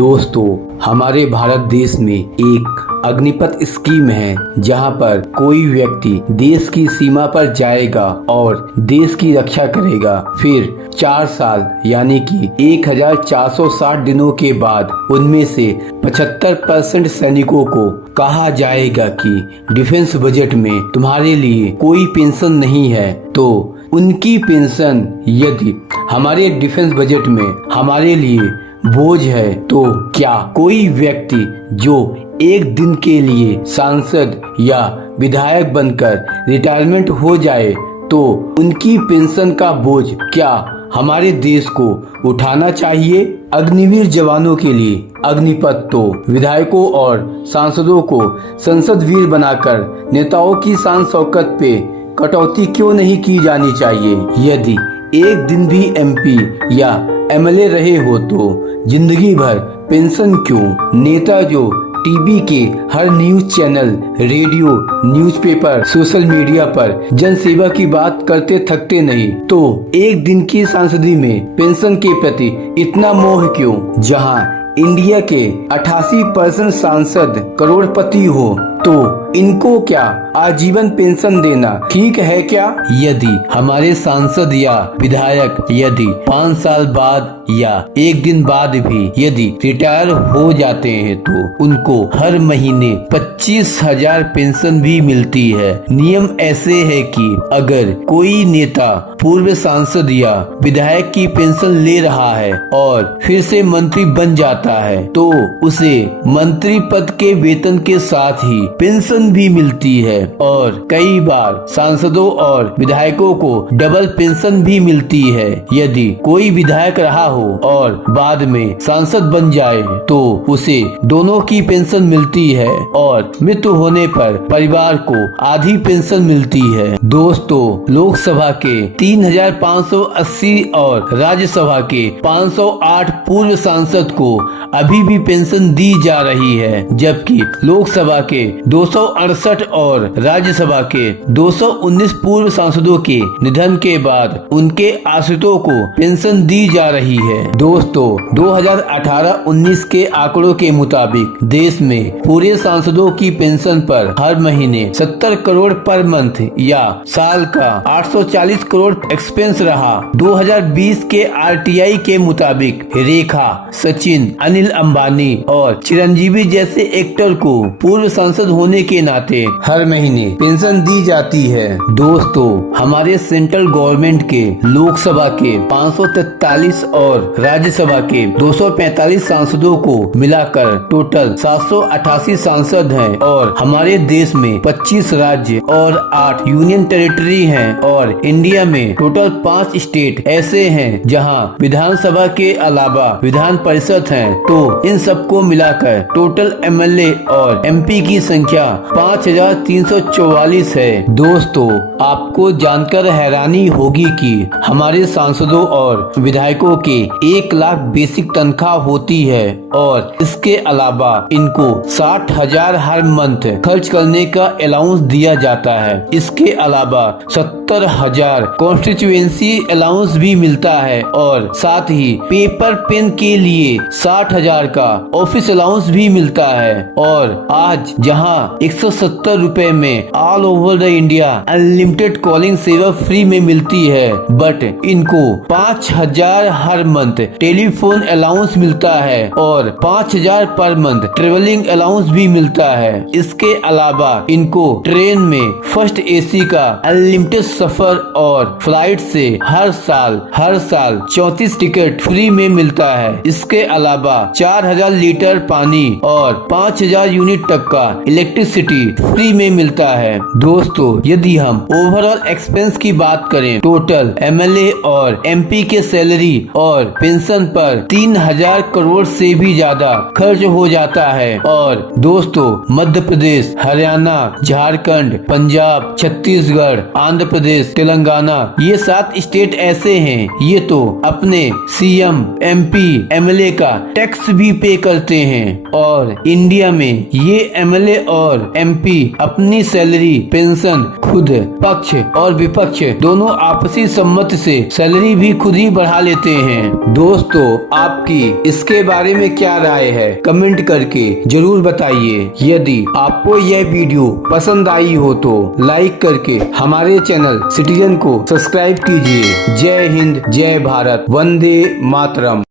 दोस्तों, हमारे भारत देश में एक अग्निपथ स्कीम है जहां पर कोई व्यक्ति देश की सीमा पर जाएगा और देश की रक्षा करेगा। फिर 4 साल यानी कि 1460 दिनों के बाद उनमें से 75% सैनिकों को कहा जाएगा कि डिफेंस बजट में तुम्हारे लिए कोई पेंशन नहीं है, तो उनकी पेंशन यदि हमारे डिफेंस बजट में हमारे लिए बोझ है, तो क्या कोई व्यक्ति जो एक दिन के लिए सांसद या विधायक बनकर रिटायरमेंट हो जाए तो उनकी पेंशन का बोझ क्या हमारे देश को उठाना चाहिए? अग्निवीर जवानों के लिए अग्निपथ तो विधायकों और सांसदों को संसद वीर बनाकर नेताओं की शान शौकत पे कटौती क्यों नहीं की जानी चाहिए? यदि एक दिन भी एमपी या एमएलए रहे हो तो जिंदगी भर पेंशन क्यों? नेता जो टीवी के हर news channel, radio, newspaper, social media पर जन सेवा की बात करते थकते नहीं, तो एक दिन की सांसदी में पेंशन के प्रति इतना मोह क्यों? जहां इंडिया के 88% सांसद करोड़पति हो तो इनको क्या आजीवन पेंशन देना ठीक है क्या? यदि हमारे सांसद या विधायक यदि 5 साल बाद या एक दिन बाद भी यदि रिटायर हो जाते हैं तो उनको हर महीने 25,000 पेंशन भी मिलती है। नियम ऐसे है कि अगर कोई नेता पूर्व सांसद या विधायक की पेंशन ले रहा है और फिर से मंत्री बन जाता है तो उसे मंत्री पद के वेतन के साथ ही पेंशन भी मिलती है और कई बार सांसदों और विधायकों को डबल पेंशन भी मिलती है। यदि कोई विधायक रहा हो और बाद में सांसद बन जाए तो उसे दोनों की पेंशन मिलती है और मृत्यु होने पर परिवार को आधी पेंशन मिलती है। दोस्तों, लोकसभा के 3,580 और राज्यसभा के 508 पूर्व सांसद को अभी भी पेंशन दी जा रही है, जबकि लोकसभा के 268 और राज्यसभा के 219 पूर्व सांसदों के निधन के बाद उनके आश्रितों को पेंशन दी जा रही है। दोस्तों, 2018-19 के आंकड़ों के मुताबिक देश में पूरे सांसदों की पेंशन पर हर महीने 70 करोड़ पर मंथ या साल का 840 करोड़ एक्सपेंस रहा। 2020 के आरटीआई के मुताबिक रेखा, सचिन, अनिल अंबानी और चिरंजीवी जैसे एक्टर को पूर्व सांसद होने के नाते हर महीने पेंशन दी जाती है। दोस्तों, हमारे सेंट्रल गवर्नमेंट के लोकसभा के 543 और राज्यसभा के 245 सांसदों को मिलाकर टोटल 788 सांसद हैं और हमारे देश में 25 राज्य और 8 यूनियन टेरिटरी हैं और इंडिया में टोटल 5 स्टेट ऐसे हैं जहां विधानसभा के अलावा विधान परिषद है। तो इन सबको मिलाकर टोटल एमएलए और एमपी की संख्या 5,344 है। दोस्तों, आपको जानकर हैरानी होगी कि हमारे सांसदों और विधायकों के 1 लाख बेसिक तनख्वाह होती है और इसके अलावा इनको 60,000 हर मंथ खर्च करने का अलाउंस दिया जाता है। इसके अलावा 70,000 कॉन्स्टिट्यूएंसी अलाउंस भी मिलता है और साथ ही पेपर पेन के लिए 60,000 का ऑफिस अलाउंस भी मिलता है। और आज जहां 170 रुपए में all over the India unlimited calling सेवा फ्री में मिलती है, बट इनको 5,000 हर मंथ टेलीफोन अलाउंस मिलता है और 5,000 पर मंथ ट्रेवलिंग अलाउंस भी मिलता है। इसके अलावा इनको ट्रेन में फर्स्ट एसी का अनलिमिटेड सफर और फ्लाइट से हर साल 34 टिकट फ्री में मिलता है। इसके अलावा 4,000 लीटर पानी और 5,000 यूनिट तक का इलेक्ट्रिसिटी फ्री में मिलता है। दोस्तों, यदि हम ओवरऑल एक्सपेंस की बात करें, टोटल एमएलए और एमपी के सैलरी और पेंशन पर 3,000 करोड़ से भी ज्यादा खर्च हो जाता है। और दोस्तों, मध्य प्रदेश, हरियाणा, झारखंड, पंजाब, छत्तीसगढ़, आंध्र प्रदेश, तेलंगाना, ये 7 स्टेट ऐसे हैं, ये तो अपने सीएम, एमपी, एमएलए का टैक्स भी पे करते हैं और इंडिया में ये एमएलए और MP अपनी सैलरी पेंशन खुद पक्ष और विपक्ष दोनों आपसी सम्मति से सैलरी भी खुद ही बढ़ा लेते हैं। दोस्तों, आपकी इसके बारे में क्या राय है, कमेंट करके जरूर बताइए। यदि आपको यह वीडियो पसंद आई हो तो लाइक करके हमारे चैनल सिटीजन को सब्सक्राइब कीजिए। जय हिंद, जय भारत, वंदे मातरम।